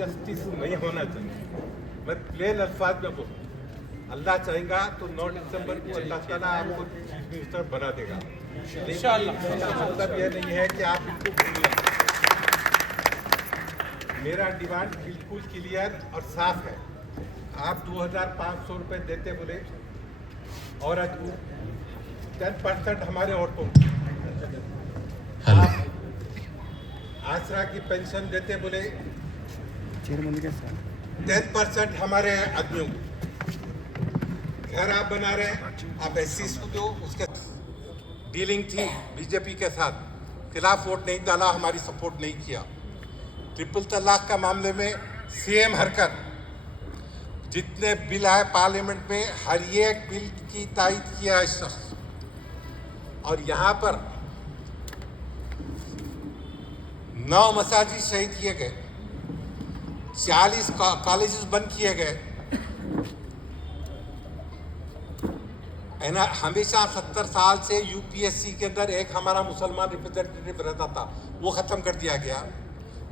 Injustice नहीं होना चाहिए। मैं प्लेन अल्फाज में बोलूँ, अल्लाह चाहेगा तो 9 दिसंबर को अल्लाह ताला आपको चीफ मिनिस्टर बना देगा। इंशाअल्लाह मतलब यह नहीं है कि आप इसको भूल लें। मेरा डिमांड बिल्कुल क्लियर और साफ है। आप 2500 रुपये देते बोले औरत को, 10% हमारे औरतों को, आप आसरा की पेंशन देते बोले 10% हमारे आदमियों को, घर आप बना रहे हैं आप एससी को दो। उसके डीलिंग थी बीजेपी के साथ, खिलाफ वोट नहीं डाला, हमारी सपोर्ट नहीं किया। ट्रिपल तलाक का मामले में सेम हरकत, जितने बिल आए पार्लियामेंट में हर एक बिल की तायद किया है शख्स। और यहाँ पर 9 मसाजिद शहीद किए गए, 40 कॉलेजेस बंद किए गए। है ना, हमेशा 70 साल से यूपीएससी के अंदर एक हमारा मुसलमान रिप्रेजेंटेटिव रहता था, वो ख़त्म कर दिया गया।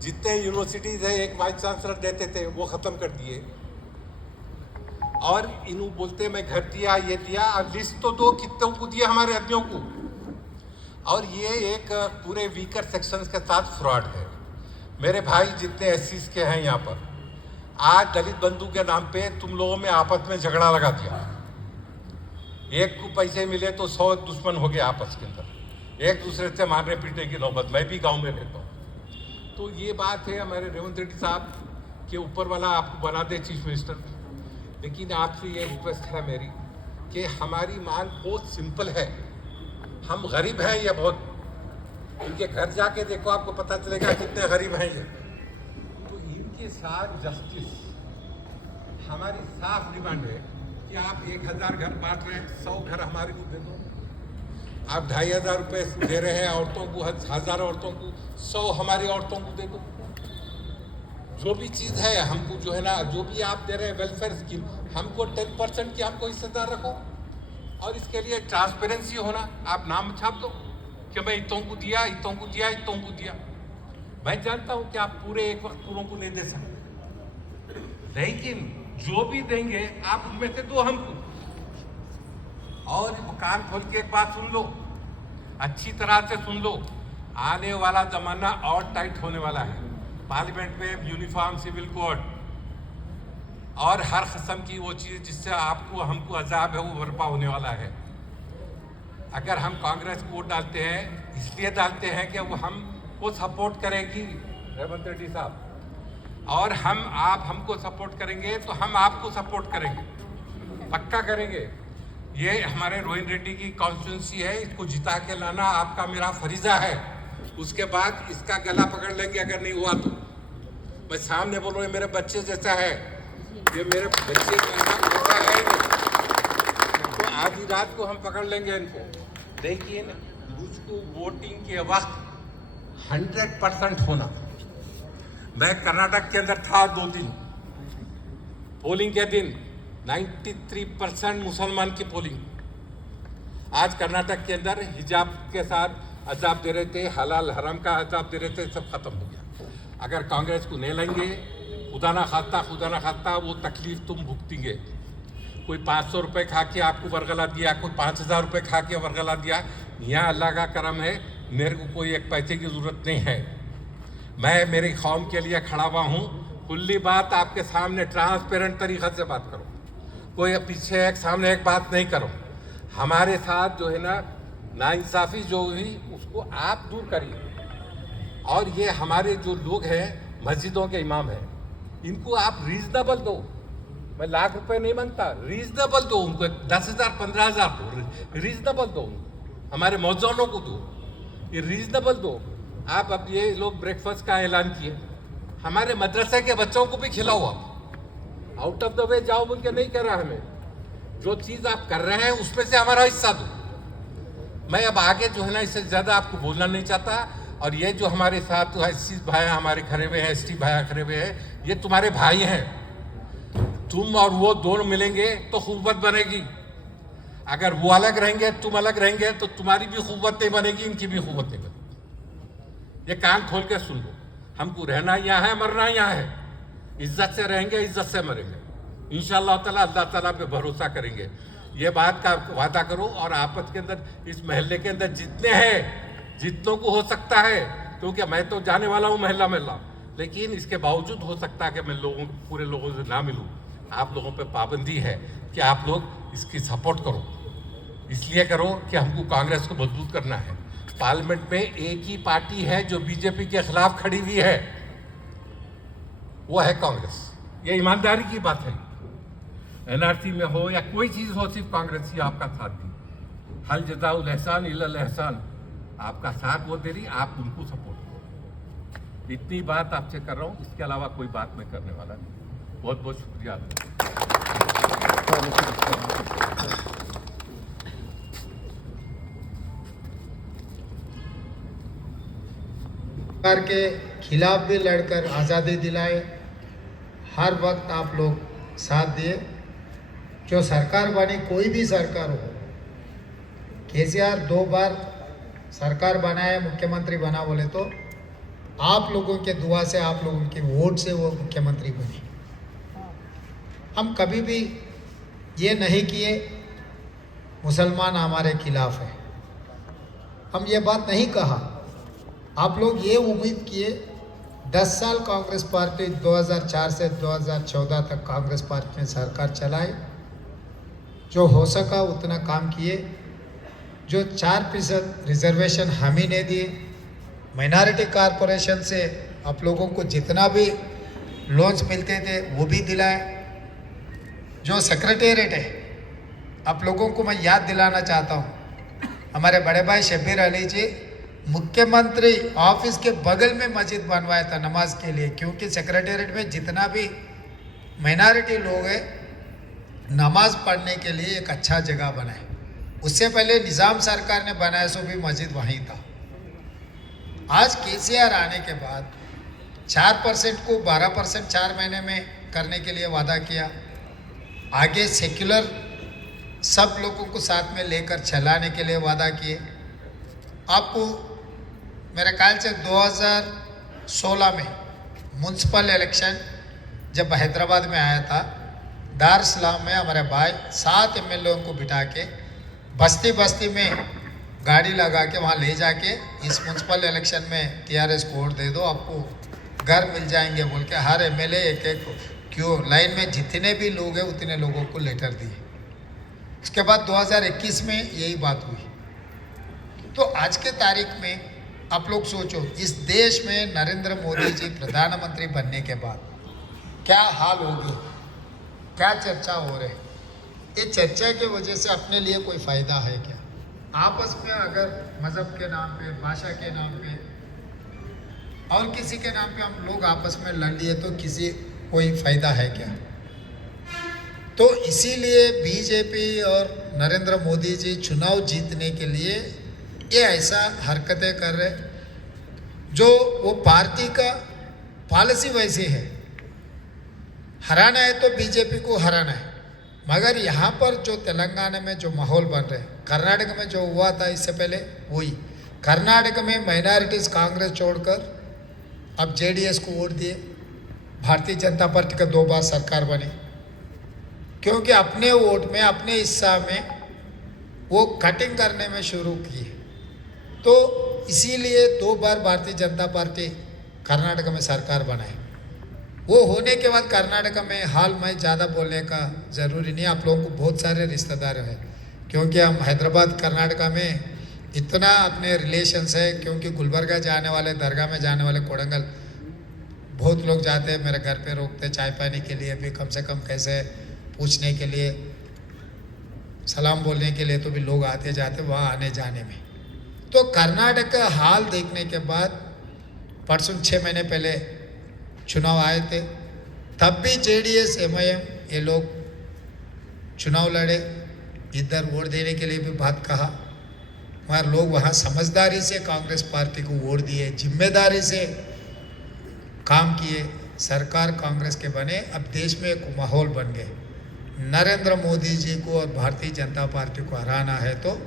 जितने यूनिवर्सिटीज़ है एक वाइस चांसलर देते थे, वो ख़त्म कर दिए। और इन्हों बोलते मैं घर दिया, ये दिया। अब लिस्ट तो दो कितनों को दिया हमारे आदमियों को। और ये एक पूरे वीकर सेक्शंस के साथ फ्रॉड है। मेरे भाई जितने एससीज के हैं यहाँ पर, आज दलित बंधु के नाम पे तुम लोगों में आपस में झगड़ा लगा दिया। एक को पैसे मिले तो 100 दुश्मन हो गए आपस के अंदर, एक दूसरे से मारने पीटने की नौबत। मैं भी गांव में रहता हूँ। तो ये बात है हमारे रेवंत रेड्डी साहब के ऊपर वाला आपको बना दे चीफ मिनिस्टर। लेकिन आपसे ये रिक्वेस्ट है मेरी कि हमारी मांग बहुत सिंपल है। हम गरीब हैं ये बहुत, इनके घर जाके देखो आपको पता चलेगा कितने गरीब हैं ये। तो इनके साथ जस्टिस, हमारी साफ डिमांड है कि आप 1000 घर बांट रहे हैं, 100 घर हमारे को दे दो। आप 2500 रुपये दे रहे हैं औरतों को, 1000 औरतों को, 100 हमारी औरतों को दे दो। जो भी चीज़ है हमको जो है ना, जो भी आप दे रहे हैं वेलफेयर स्कीम, हमको 10% की हमको हिस्सेदार रखो। और इसके लिए ट्रांसपेरेंसी होना, आप नाम छाप दो कि मैं इतों को दिया, इतों को दिया, इतों को दिया। मैं जानता हूँ कि आप पूरे एक वक्त पूरों को नहीं दे सकते, लेकिन जो भी देंगे आप उनमें से दो हमको। और कान खोल के एक बात सुन लो, अच्छी तरह से सुन लो, आने वाला जमाना और टाइट होने वाला है। पार्लियामेंट में यूनिफॉर्म सिविल कोड और हर किस्म की वो चीज़ जिससे आपको हमको अजाब है वो बर्पा होने वाला है। अगर हम कांग्रेस को वोट डालते हैं, इसलिए डालते हैं कि वो हमको सपोर्ट करेगी रेवंत रेड्डी साहब, और आप हमको सपोर्ट करेंगे तो हम आपको सपोर्ट करेंगे, पक्का करेंगे। ये हमारे रोहित रेड्डी की कॉन्स्टिट्यूंसी है, इसको जिता के लाना आपका मेरा फरीजा है। उसके बाद इसका गला पकड़ लेंगे अगर नहीं हुआ तो। मैं सामने बोल रहा हूँ, मेरे बच्चे जैसा है ये, मेरे बच्चे जैसा है नहीं। तो आधी रात को हम पकड़ लेंगे इनको। लेकिन मुझको वोटिंग के वक्त 100% होना। मैं कर्नाटक के अंदर था 2 दिन, पोलिंग के दिन 93% मुसलमान की पोलिंग। आज कर्नाटक के अंदर हिजाब के साथ अजाब दे रहे थे, हलाल हराम का अजाब दे रहे थे, सब खत्म हो गया। अगर कांग्रेस को नहीं लेंगे, खुदा ना खाता वो तकलीफ तुम भुगतेंगे। कोई 500 रुपये खा के आपको वरगला दिया, कोई 5000 रुपये खा के वरगला दिया। यहाँ अल्लाह का करम है, मेरे को कोई एक पैसे की ज़रूरत नहीं है। मैं मेरी कौम के लिए खड़ा हुआ हूँ। खुली बात आपके सामने ट्रांसपेरेंट तरीक़े से बात करो, कोई पीछे एक सामने एक बात नहीं करो। हमारे साथ जो है ना नाइंसाफ़ी जो हुई उसको आप दूर करिए। और ये हमारे जो लोग हैं मस्जिदों के इमाम हैं, इनको आप रीजनेबल दो। मैं लाख रुपए नहीं मांगता, रीजनेबल दो उनको, 10,000 15,000 दो, रीजनेबल दो उनको। हमारे मौजूदों को दो, ये रीजनेबल दो। आप अब ये लोग ब्रेकफास्ट का ऐलान किए, हमारे मदरसे के बच्चों को भी खिलाओ। आप आउट ऑफ द वे जाओ बोल के नहीं कर रहा हमें, जो चीज़ आप कर रहे हैं उसमें से हमारा हिस्सा दो। मैं अब आगे जो है ना इससे ज़्यादा आपको बोलना नहीं चाहता। और ये जो हमारे साथ एससी भाई हमारे खड़े हुए हैं, एसटी भाई खड़े हुए हैं, ये तुम्हारे भाई हैं। तुम और वो दोनों मिलेंगे तो खूबत बनेगी। अगर वो अलग रहेंगे, तुम अलग रहेंगे, तो तुम्हारी भी खूबत नहीं बनेगी, इनकी भी खूबत नहीं बनेगी। ये कान खोल के सुन लो, हमको रहना यहाँ है, मरना यहाँ है। इज्जत से रहेंगे, इज्जत से मरेंगे इंशाअल्लाह ताला। अल्लाह ताला पे भरोसा करेंगे। ये बात का वादा करो। और आपस के अंदर, इस महल्ले के अंदर जितने हैं, जितनों को हो सकता है, क्योंकि मैं तो जाने वाला हूँ महल्ला महल्ला, लेकिन इसके बावजूद हो सकता है कि मैं पूरे लोगों से ना मिलूँ। आप लोगों पे पाबंदी है कि आप लोग इसकी सपोर्ट करो। इसलिए करो कि हमको कांग्रेस को मजबूत करना है। पार्लियामेंट में एक ही पार्टी है जो बीजेपी के खिलाफ खड़ी हुई है, वो है कांग्रेस। ये ईमानदारी की बात है। एनआरसी में हो या कोई चीज़ हो, सिर्फ कांग्रेस ही आपका साथ दी। हल जज़ाउल एहसान इल्लल एहसान, आपका साथ वो दे रही, आप उनको सपोर्ट करो। इतनी बात आपसे कर रहा हूँ, इसके अलावा कोई बात मैं करने वाला नहीं। बहुत बहुत शुक्रिया आपका। सरकार के खिलाफ भी लड़कर आज़ादी दिलाए, हर वक्त आप लोग साथ दिए। जो सरकार बनी, कोई भी सरकार हो, केसीआर 2 बार सरकार बनाया, मुख्यमंत्री बना बोले तो आप लोगों के दुआ से, आप लोगों के वोट से वो मुख्यमंत्री बने। हम कभी भी ये नहीं किए मुसलमान हमारे खिलाफ है, हम ये बात नहीं कहा। आप लोग ये उम्मीद किए, 10 साल कांग्रेस पार्टी 2004 से 2014 तक कांग्रेस पार्टी ने सरकार चलाई, जो हो सका उतना काम किए। जो 4% रिजर्वेशन हम ही ने दिए, माइनॉरिटी कॉरपोरेशन से आप लोगों को जितना भी लोन्स मिलते थे वो भी दिलाए। जो सेक्रेटेरिएट है, आप लोगों को मैं याद दिलाना चाहता हूँ, हमारे बड़े भाई शब्बीर अली जी मुख्यमंत्री ऑफिस के बगल में मस्जिद बनवाया था नमाज के लिए, क्योंकि सेक्रेटेरिएट में जितना भी माइनॉरिटी लोग हैं, नमाज पढ़ने के लिए एक अच्छा जगह बनाए। उससे पहले निज़ाम सरकार ने बनाया, सो भी मस्जिद वहीं था। आज केसीआर आने के बाद 4% को 12% 4 महीने में करने के लिए वादा किया। आगे सेक्युलर सब लोगों को साथ में लेकर चलाने के लिए वादा किए। आपको मेरे ख्याल से 2016 में म्यूनसिपल इलेक्शन जब हैदराबाद में आया था, दार सलाम में हमारे भाई 7 एमएलए को बिठा के बस्ती बस्ती में गाड़ी लगा के वहाँ ले जाके, इस म्यूनसिपल इलेक्शन में टीआरएस को वोट दे दो, आपको घर मिल जाएंगे बोल के हर एमएलए एक क्यों लाइन में जितने भी लोग हैं उतने लोगों को लेटर दिए। उसके बाद 2021 में यही बात हुई। तो आज के तारीख में आप लोग सोचो, इस देश में नरेंद्र मोदी जी प्रधानमंत्री बनने के बाद क्या हाल होगी, क्या चर्चा हो रही। ये चर्चा की वजह से अपने लिए कोई फ़ायदा है क्या? आपस में अगर मज़हब के नाम पे, भाषा के नाम पे और किसी के नाम पे हम लोग आपस में लड़ लिए तो कोई फ़ायदा है क्या? तो इसीलिए बीजेपी और नरेंद्र मोदी जी चुनाव जीतने के लिए ये ऐसा हरकतें कर रहे, जो वो पार्टी का पॉलिसी वैसी है, हराना है तो बीजेपी को हराना है। मगर यहाँ पर जो तेलंगाना में जो माहौल बन रहे, कर्नाटक में जो हुआ था इससे पहले वही, कर्नाटक में माइनॉरिटीज़ कांग्रेस छोड़कर अब जेडीएस को वोट दिए, भारतीय जनता पार्टी का 2 बार सरकार बनी, क्योंकि अपने वोट में, अपने हिस्सा में वो कटिंग करने में शुरू की। तो इसीलिए 2 बार भारतीय जनता पार्टी कर्नाटक में सरकार बनाए। वो होने के बाद कर्नाटक में हाल में ज़्यादा बोलने का ज़रूरी नहीं, आप लोगों को बहुत सारे रिश्तेदार हैं, क्योंकि हम हैदराबाद कर्नाटक में इतना अपने रिलेशंस है, क्योंकि गुलबर्गा जाने वाले, दरगाह में जाने वाले, कोडंगल बहुत लोग जाते हैं, मेरे घर पे रोकते चाय पानी के लिए भी, कम से कम कैसे पूछने के लिए, सलाम बोलने के लिए तो भी लोग आते जाते वहाँ आने जाने में। तो कर्नाटक का हाल देखने के बाद परसों 6 महीने पहले चुनाव आए थे, तब भी जेडीएस एमआईएम ये लोग चुनाव लड़े, इधर वोट देने के लिए भी बात कहा, मगर लोग वहाँ समझदारी से कांग्रेस पार्टी को वोट दिए, जिम्मेदारी से काम किए, सरकार कांग्रेस के बने। अब देश में एक माहौल बन गए, नरेंद्र मोदी जी को और भारतीय जनता पार्टी को हराना है तो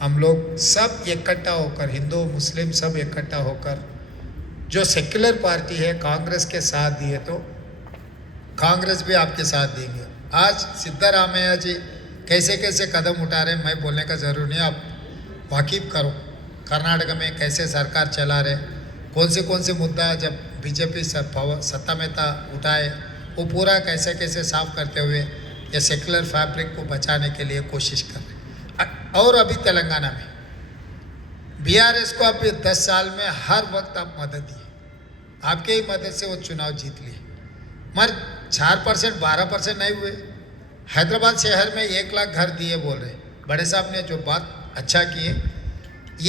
हम लोग सब इकट्ठा होकर, हिंदू मुस्लिम सब इकट्ठा होकर, जो सेक्युलर पार्टी है कांग्रेस के साथ दिए तो कांग्रेस भी आपके साथ देंगे। आज सिद्धरामैया जी कैसे कैसे कदम उठा रहे हैं, मैं बोलने का ज़रूर नहीं, आप वाकिफ करो कर्नाटक में कैसे सरकार चला रहे, कौन से मुद्दा जब बीजेपी सत्ता में था उठाए, वो पूरा कैसे कैसे साफ करते हुए ये सेकुलर फैब्रिक को बचाने के लिए कोशिश कर रहे। और अभी तेलंगाना में बीआरएस को अभी 10 साल में हर वक्त आप मदद दिए, आपके ही मदद से वो चुनाव जीत लिए, मगर 4% 12% नहीं हुए। हैदराबाद शहर में 1 लाख घर दिए बोल रहे, बड़े साहब ने जो बात अच्छा किए,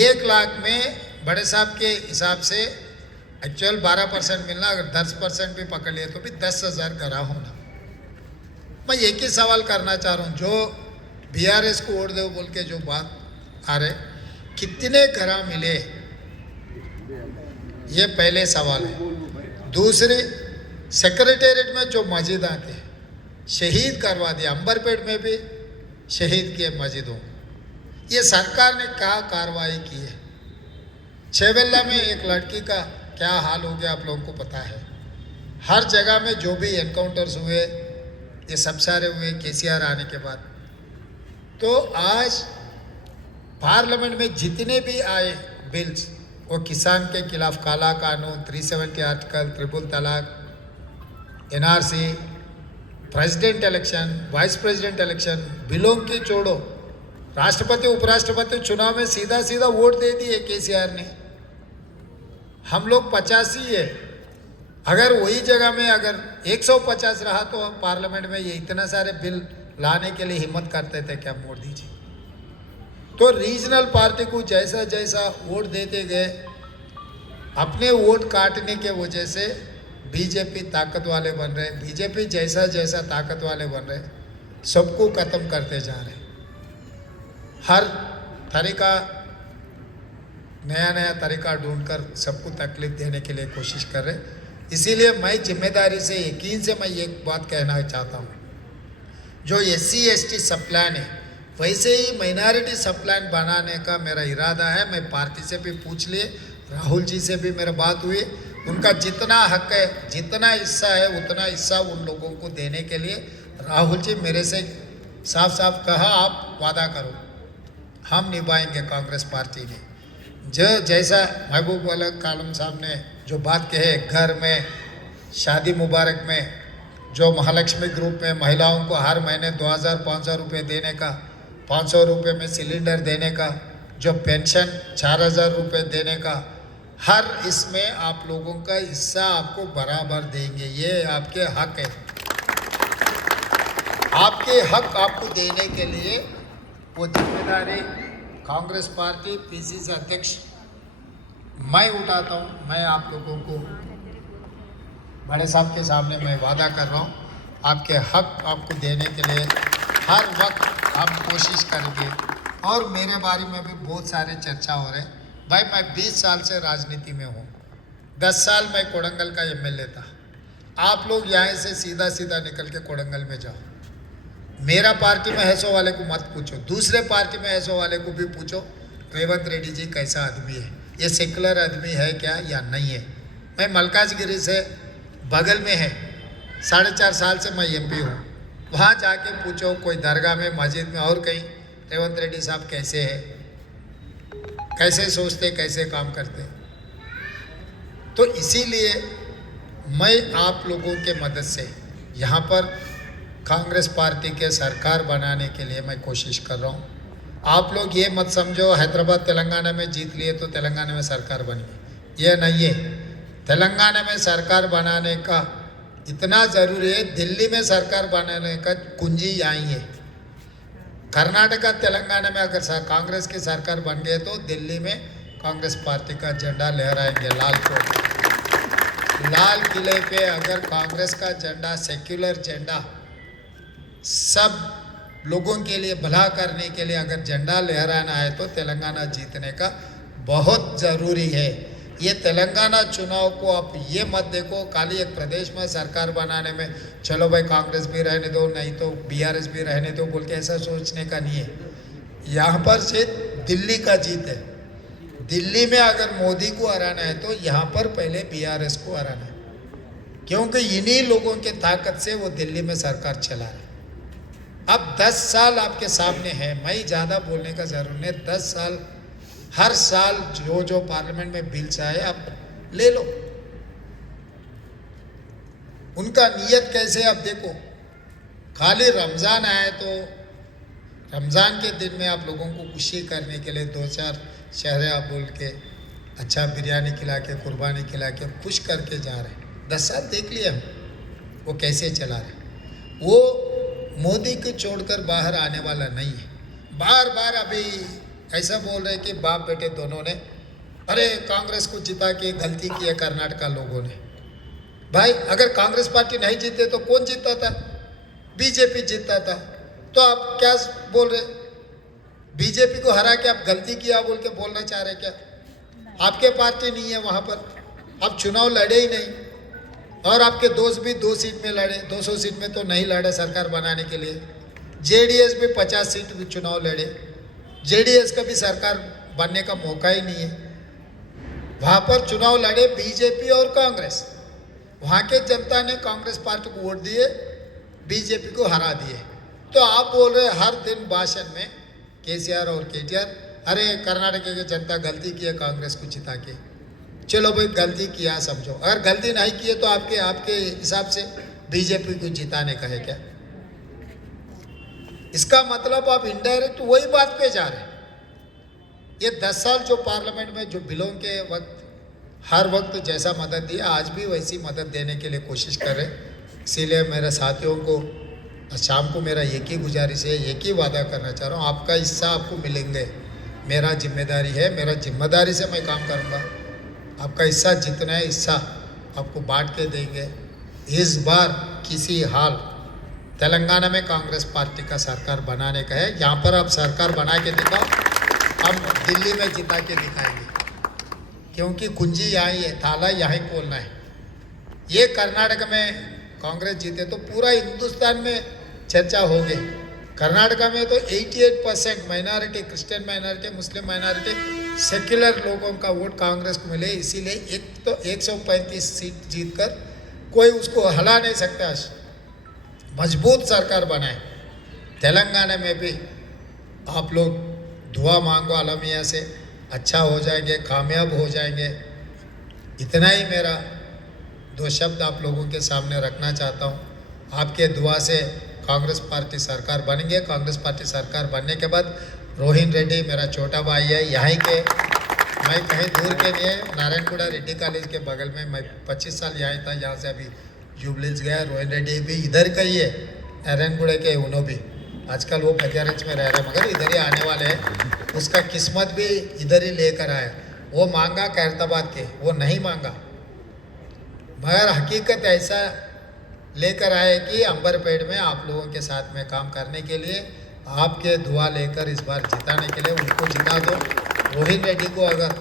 1 लाख में बड़े साहब के हिसाब से एक्चुअल 12% मिलना, अगर 10% भी पकड़ लिए तो भी 10,000 घरा होना। मैं एक ही सवाल करना चाह रहा हूँ, जो बीआरएस को वोट दो बोल के जो बात आ रहे, कितने घरा मिले, ये पहले सवाल है। दूसरे, सेक्रेटेरिएट में जो मस्जिद आते शहीद करवा दिया, अंबरपेट में भी शहीद किए मस्जिदों, ये सरकार ने क्या कार्रवाई की है। छेवेल्ला में एक लड़की का क्या हाल हो गया आप लोगों को पता है। हर जगह में जो भी एनकाउंटर्स हुए, ये सब सारे हुए केसीआर आने के बाद। तो आज पार्लियामेंट में जितने भी आए बिल्स, वो किसान के खिलाफ काला कानून, 370 आर्टिकल, ट्रिपल तलाक, NRC, president election, vice president election, बिलों की छोड़ो, राष्ट्रपति उपराष्ट्रपति चुनाव में सीधा सीधा वोट दे दिए केसीआर ने। हम लोग 85 है, अगर वही जगह में अगर 150 रहा तो पार्लियामेंट में ये इतना सारे बिल लाने के लिए हिम्मत करते थे क्या मोदी जी। तो रीजनल पार्टी को जैसा जैसा वोट देते गए, अपने वोट काटने के वजह से बीजेपी ताकत वाले बन रहे, बीजेपी जैसा जैसा ताकत वाले बन रहे, सबको ख़त्म करते जा रहे। हर तरीका, नया नया तरीका ढूंढकर सबको तकलीफ देने के लिए कोशिश कर रहे। इसीलिए मैं जिम्मेदारी से, यकीन से मैं एक बात कहना चाहता हूँ, जो SC ST सब प्लान है वैसे ही माइनॉरिटी सब प्लान बनाने का मेरा इरादा है। मैं पार्टी से भी पूछ लिए, राहुल जी से भी मेरा बात हुई, उनका जितना हक है, जितना हिस्सा है, उतना हिस्सा उन लोगों को देने के लिए राहुल जी मेरे से साफ साफ कहा, आप वादा करो, हम निभाएंगे। कांग्रेस पार्टी ने जो जैसा महबूब वाला कालम साहब ने जो बात कहे, घर में शादी मुबारक में जो महालक्ष्मी ग्रुप में महिलाओं को हर महीने 2,500 रुपये देने का, 500 रुपये में सिलेंडर देने का, जो पेंशन 4,000 रुपये देने का, हर इसमें आप लोगों का हिस्सा आपको बराबर देंगे। ये आपके हक है, आपके हक आपको देने के लिए वो जिम्मेदारी कांग्रेस पार्टी PCC अध्यक्ष मैं उठाता हूँ। मैं आप लोगों को बड़े साहब के सामने मैं वादा कर रहा हूँ, आपके हक आपको देने के लिए हर वक्त हम कोशिश करेंगे। और मेरे बारे में भी बहुत सारे चर्चा हो रहे हैं। भाई मैं 20 साल से राजनीति में हूँ, 10 साल मैं कोडंगल का MLA था। आप लोग यहाँ से सीधा सीधा निकल के कोडंगल में जाओ, मेरा पार्टी में हैसो वाले को मत पूछो, दूसरे पार्टी में हैसो वाले को भी पूछो, रेवंत रेड्डी जी कैसा आदमी है, ये सेकुलर आदमी है क्या या नहीं है। मैं मलकाजगिरी से बगल में है, 4.5 साल से मैं MP हूँ, वहाँ जाके पूछो कोई दरगाह में, मस्जिद में और कहीं, रेवंत रेड्डी साहब कैसे है, कैसे सोचते, कैसे काम करते। तो इसीलिए मैं आप लोगों के मदद से यहाँ पर कांग्रेस पार्टी के सरकार बनाने के लिए मैं कोशिश कर रहा हूँ। आप लोग ये मत समझो हैदराबाद तेलंगाना में जीत लिए तो तेलंगाना में सरकार बन गई, ये नहीं है। तेलंगाना में सरकार बनाने का इतना ज़रूरी है, दिल्ली में सरकार बनाने का कुंजी यहीं है। कर्नाटका तेलंगाना में अगर कांग्रेस की सरकार बन गए तो दिल्ली में कांग्रेस पार्टी का झंडा लहराएंगे लाल किले पे। अगर कांग्रेस का झंडा, सेक्युलर झंडा, सब लोगों के लिए भला करने के लिए अगर झंडा लहराना है तो तेलंगाना जीतने का बहुत ज़रूरी है। ये तेलंगाना चुनाव को आप ये मत देखो खाली एक प्रदेश में सरकार बनाने में, चलो भाई कांग्रेस भी रहने दो, नहीं तो BRS भी रहने दो बोल के ऐसा सोचने का नहीं है। यहाँ पर से दिल्ली का जीत है। दिल्ली में अगर मोदी को हराना है तो यहाँ पर पहले BRS को हराना है, क्योंकि इन्हीं लोगों के ताकत से वो दिल्ली में सरकार चला रहे। अब 10 साल आपके सामने है, मैं ज़्यादा बोलने का जरूर नहीं। 10 साल हर साल जो जो पार्लियामेंट में बिल्स आए आप ले लो। उनका नियत कैसे आप देखो, खाली रमज़ान आए तो रमज़ान के दिन में आप लोगों को खुशी करने के लिए 2-4 शहरे आप बोल के अच्छा बिरयानी खिला के कुर्बानी खिला के खुश करके जा रहे हैं। 10 साल देख लिए हम वो कैसे चला रहे। वो मोदी को छोड़कर बाहर आने वाला नहीं है। बार बार अभी ऐसा बोल रहे कि बाप बेटे दोनों ने अरे कांग्रेस को जिता के गलती की है कर्नाटका लोगों ने। भाई अगर कांग्रेस पार्टी नहीं जीते तो कौन जीतता था? बीजेपी जीतता था। तो आप क्या बोल रहे, बीजेपी को हरा के आप गलती किया बोल के बोलना चाह रहे क्या? आपके पार्टी नहीं है वहाँ पर, आप चुनाव लड़े ही नहीं। और आपके दोस्त भी 2 सीट में लड़े, 200 सीट में तो नहीं लड़े सरकार बनाने के लिए। जेडीएस भी 50 सीट में चुनाव लड़े, जेडीएस का भी सरकार बनने का मौका ही नहीं है। वहाँ पर चुनाव लड़े बीजेपी और कांग्रेस। वहाँ के जनता ने कांग्रेस पार्टी को वोट दिए, बीजेपी को हरा दिए। तो आप बोल रहे हर दिन भाषण में केसीआर और केटीआर अरे कर्नाटक की जनता गलती की है कांग्रेस को जिता के। चलो भाई गलती किया समझो, अगर गलती नहीं की है तो आपके हिसाब से बीजेपी को जिताने का है क्या? इसका मतलब आप इनडायरेक्ट वही बात पे जा रहे हैं। ये 10 साल जो पार्लियामेंट में जो बिलों के वक्त हर वक्त जैसा मदद दिया, आज भी वैसी मदद देने के लिए कोशिश कर रहे। इसीलिए मेरे साथियों को शाम को मेरा एक ही गुजारिश है, एक ही वादा करना चाह रहा हूँ, आपका हिस्सा आपको मिलेंगे। मेरा जिम्मेदारी है, मेरा जिम्मेदारी से मैं काम करूँगा। आपका हिस्सा जितना है हिस्सा आपको बांट के देंगे। इस बार किसी हाल तेलंगाना में कांग्रेस पार्टी का सरकार बनाने का है। यहाँ पर आप सरकार बना के दिखाओ, हम दिल्ली में जिता के दिखाएंगे। क्योंकि कुंजी यहाँ ही है, ताला यहाँ ही खोलना है। ये कर्नाटक में कांग्रेस जीते तो पूरा हिंदुस्तान में चर्चा हो गई। कर्नाटका में तो 88% माइनॉरिटी, क्रिश्चियन माइनॉरिटी, मुस्लिम माइनॉरिटी, सेक्युलर लोगों का वोट कांग्रेस को मिले। इसीलिए एक तो 135 सीट जीतकर कोई उसको हला नहीं सकता। मजबूत सरकार बनाए। तेलंगाना में भी आप लोग दुआ मांगो आलमिया से, अच्छा हो जाएंगे, कामयाब हो जाएंगे। इतना ही मेरा 2 शब्द आप लोगों के सामने रखना चाहता हूँ। आपके दुआ से कांग्रेस पार्टी सरकार बनेंगे। कांग्रेस पार्टी सरकार बनने के बाद रोहिन रेड्डी मेरा छोटा भाई है, यहाँ के, मैं कहीं दूर के नहीं है, नारायणगुड़ा रेड्डी कॉलेज के बगल में। मैं 25 साल यहाँ था, यहाँ से अभी जुबलिंस गया। रोहिन रेड्डी भी इधर का ही है, नारायणगुड़ा के। उन्होंने भी आजकल वो बजारंज में रह रहे, मगर इधर ही आने वाले हैं। उसका किस्मत भी इधर ही लेकर आया। वो मांगा खैरताबाद के, वो नहीं मांगा, मगर हकीकत ऐसा लेकर आए कि अंबरपेट में आप लोगों के साथ में काम करने के लिए, आपके दुआ लेकर इस बार जिताने के लिए उनको जिता दो। रोहिन रेड्डी को अगर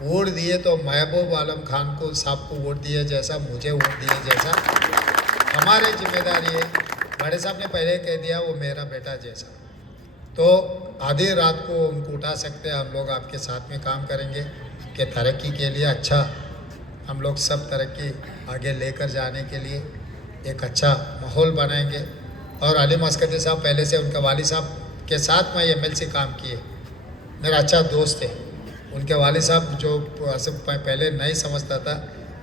वोट दिए तो महबूब आलम खान को साहब को वोट दिए जैसा, मुझे वोट दिए जैसा हमारी जिम्मेदारी है। बड़े साहब ने पहले कह दिया वो मेरा बेटा जैसा। तो आधी रात को उनको उठा सकते हैं। हम लोग आपके साथ में काम करेंगे, आपके तरक्की के लिए। अच्छा, हम लोग सब तरक्की आगे लेकर जाने के लिए एक अच्छा माहौल बनाएंगे। और अलीम अस्करी साहब पहले से, उनके वालिद साहब के साथ मैं MLC काम किए, मेरा अच्छा दोस्त है। उनके वालिद साहब जो पहले नहीं समझता था,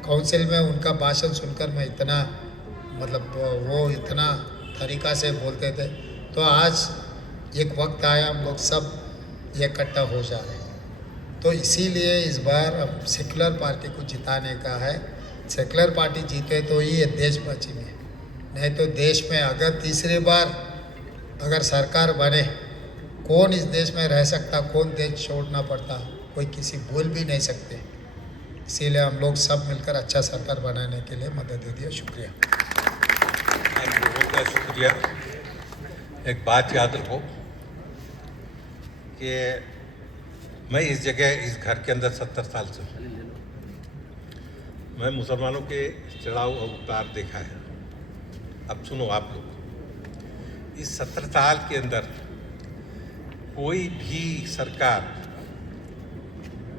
काउंसिल में उनका भाषण सुनकर मैं इतना, मतलब वो इतना तरीक़ा से बोलते थे। तो आज एक वक्त आया, हम लोग सब इकट्ठा हो जा रहे हैं। तो इसीलिए इस बार अब सेकुलर पार्टी को जिताने का है। सेकुलर पार्टी जीते तो ही ये देश बचेंगे, नहीं तो देश में अगर तीसरी बार अगर सरकार बने, कौन इस देश में रह सकता, कौन देश छोड़ना पड़ता, कोई किसी बोल भी नहीं सकते। इसीलिए हम लोग सब मिलकर अच्छा सरकार बनाने के लिए मदद दे दिया। शुक्रिया। बहुत बहुत शुक्रिया। एक बात याद रखो कि मैं इस जगह, इस घर के अंदर 70 साल से हूँ। मैं मुसलमानों के चढ़ाव और उतार देखा है। अब सुनो आप लोग, इस 70 साल के अंदर कोई भी सरकार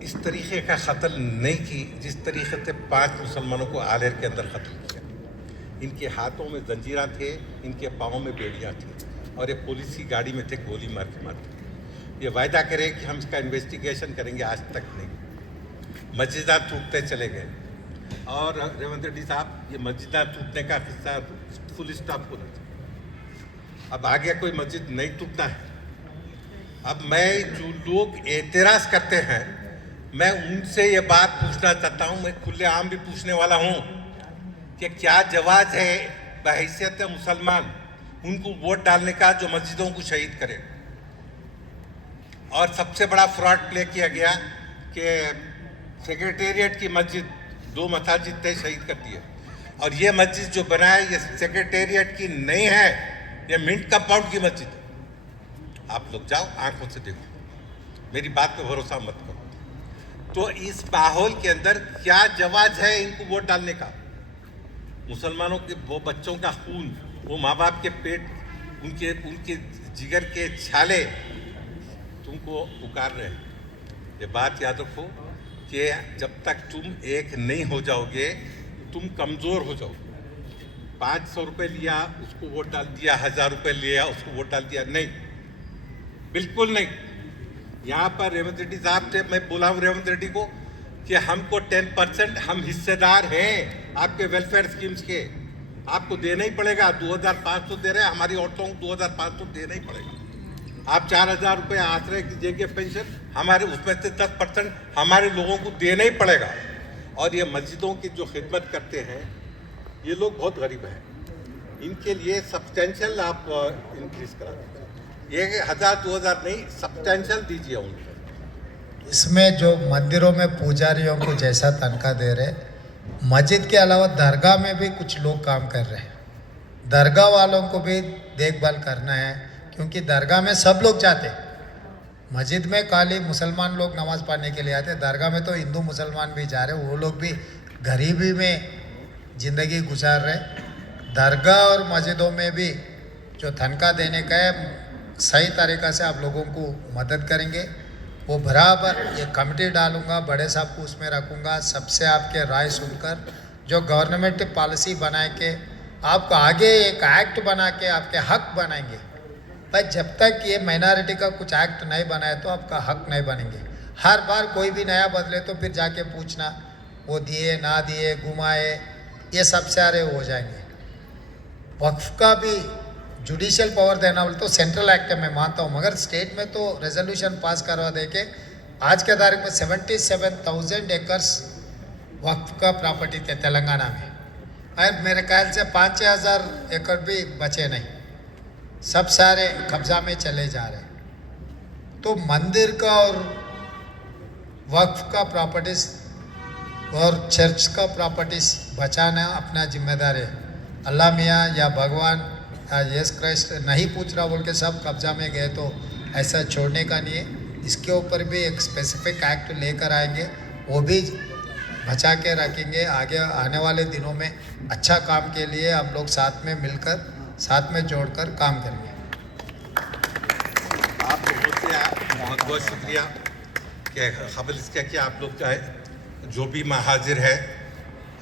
इस तरीके का कत्ल नहीं की जिस तरीके से 5 मुसलमानों को आलेर के अंदर कत्ल किया। इनके हाथों में जंजीरा थे, इनके पाँव में बेड़ियाँ थी, और ये पुलिस की गाड़ी में थे, गोली मार के मारते। ये वायदा करे कि हम इसका इन्वेस्टिगेशन करेंगे, आज तक नहीं। मस्जिदां टूटते चले गए। और रेवंत रेड्डी साहब, ये मस्जिदां टूटने का किस्सा फुल स्टॉप होना चाहिए। अब आगे कोई मस्जिद नहीं टूटना है। अब मैं जो लोग एतराज करते हैं, मैं उनसे ये बात पूछना चाहता हूँ, मैं खुलेआम भी पूछने वाला हूँ कि क्या जवाब है बहैसियत मुसलमान उनको वोट डालने का जो मस्जिदों को शहीद करे। और सबसे बड़ा फ्रॉड प्ले किया गया कि सेक्रेटेरिएट की मस्जिद, 2 मसाजिद थे, शहीद कर दिए। और ये मस्जिद जो बना है ये सेक्रेटेरिएट की नहीं है, ये मिंट कंपाउंड की मस्जिद है। आप लोग जाओ, आंखों से देखो, मेरी बात पे भरोसा मत करो। तो इस माहौल के अंदर क्या जवाब है इनको वोट डालने का। मुसलमानों के वो बच्चों का खून, वो माँ बाप के पेट, उनके जिगर के छाले तुमको पुकार रहे हैं। ये बात याद रखो कि जब तक तुम एक नहीं हो जाओगे तुम कमज़ोर हो जाओगे। 500 रुपये लिया उसको वोट डाल दिया, 1000 रुपये लिया उसको वोट डाल दिया, नहीं, बिल्कुल नहीं। यहाँ पर रेवंत रेड्डी साहब से मैं बोला हूँ रेवंत रेड्डी को कि हमको 10% हम हिस्सेदार हैं आपके वेलफेयर स्कीम्स के, आपको देना ही पड़ेगा। 2500 दे रहे हैं, हमारी औरतों को 2500 देना ही पड़ेगा। आप 4000 रुपये आश्रय की देंगे पेंशन, हमारे उसमें से 10% हमारे लोगों को देना ही पड़ेगा। और ये मस्जिदों की जो खिदमत करते हैं ये लोग बहुत गरीब हैं, इनके लिए सब्सटेंशियल आप इंक्रीज करा दीजिए। ये 1000-2000 नहीं, सब्सटेंशियल दीजिए उनको। इसमें जो मंदिरों में पुजारियों को जैसा तनख्वाह दे रहे, मस्जिद के अलावा दरगाह में भी कुछ लोग काम कर रहे हैं। दरगाह वालों को भी देखभाल करना है, क्योंकि दरगाह में सब लोग जाते। मस्जिद में खाली मुसलमान लोग नमाज़ पढ़ने के लिए आते, दरगाह में तो हिंदू मुसलमान भी जा रहे, वो लोग भी गरीबी में ज़िंदगी गुजार रहे। दरगाह और मस्जिदों में भी जो तनख्वाह देने का है, सही तरीक़ा से आप लोगों को मदद करेंगे। वो बराबर एक कमेटी डालूंगा, बड़े साहब को उसमें रखूंगा, सबसे आपके राय सुनकर जो गवर्नमेंट पॉलिसी बनाए के आपको आगे एक एक्ट बना के आपके हक बनाएंगे। पर जब तक ये माइनॉरिटी का कुछ एक्ट नहीं बनाए तो आपका हक नहीं बनेंगे। हर बार कोई भी नया बदले तो फिर जाके पूछना वो दिए ना दिए, घुमाए, ये सब सारे हो जाएंगे। वक्फ का भी जुडिशियल पावर देना बोले तो सेंट्रल एक्ट में मानता हूँ, मगर स्टेट में तो रेजोल्यूशन पास करवा दे के आज के तारीख में 77,000 एकर्स वक्फ का प्रॉपर्टी थे तेलंगाना में, और मेरे ख्याल से 5,000 एकड़ भी बचे नहीं, सब सारे कब्जा में चले जा रहे। तो मंदिर का और वक्फ का प्रॉपर्टीज और चर्च का प्रॉपर्टीज बचाना अपना जिम्मेदारी है। अल्लाह मियाँ या भगवान या यीशु क्राइस्ट नहीं पूछ रहा बोल के सब कब्जा में गए तो ऐसा छोड़ने का नहीं है। इसके ऊपर भी एक स्पेसिफिक एक्ट लेकर आएंगे, वो भी बचा के रखेंगे। आगे आने वाले दिनों में अच्छा काम के लिए हम लोग साथ में मिलकर, साथ में जोड़कर काम करेंगे। आप लोगों से बहुत बहुत शुक्रिया कि खबर इसका कि आप लोग चाहे जो भी महाजिर है,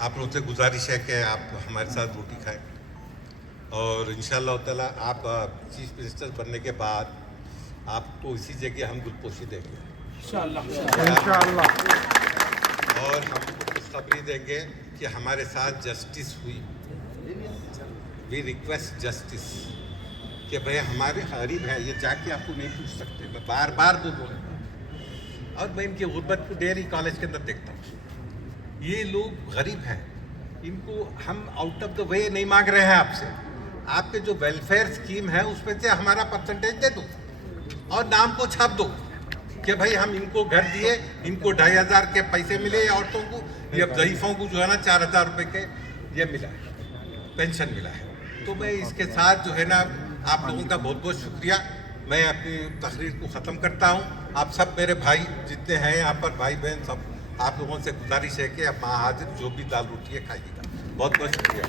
आप लोग से गुजारिश है कि आप हमारे साथ रोटी खाएं, और इंशाअल्लाह ताला आप चीफ मिनिस्टर बनने के बाद आपको इसी जगह हम गुलपोशी देंगे इंशाअल्लाह, और हम खुशखबरी देंगे कि हमारे साथ जस्टिस हुई। वी रिक्वेस्ट जस्टिस कि भाई हमारे गरीब है, ये जाके आपको नहीं पूछ सकते, मैं बार बार बोलूँ। और मैं इनकी गुर्बत को डेयरी कॉलेज के अंदर देखता हूँ, ये लोग गरीब हैं, इनको हम आउट ऑफ द वे नहीं मांग रहे हैं आपसे। आपके जो वेलफेयर स्कीम है उसमें से हमारा परसेंटेज दे दो और नाम को छाप दो कि भाई हम इनको घर दिए, इनको 2,500 के पैसे मिले, औरतों को या ज़ईफ़ों को जो है ना 4,000 रुपये के ये मिला है, पेंशन मिला है। तो मैं इसके साथ जो है ना आप लोगों का बहुत बहुत शुक्रिया, मैं अपनी तकरीर को ख़त्म करता हूँ। आप सब मेरे भाई जितने हैं यहाँ पर, भाई बहन सब, आप लोगों से गुजारिश है कि आप महाजिर जो भी दाल रोटी है खाइएगा। बहुत बहुत शुक्रिया।